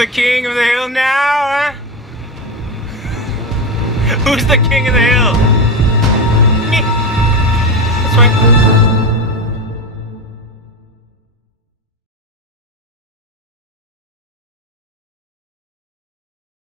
the king of the hill now, huh? Who's the king of the hill?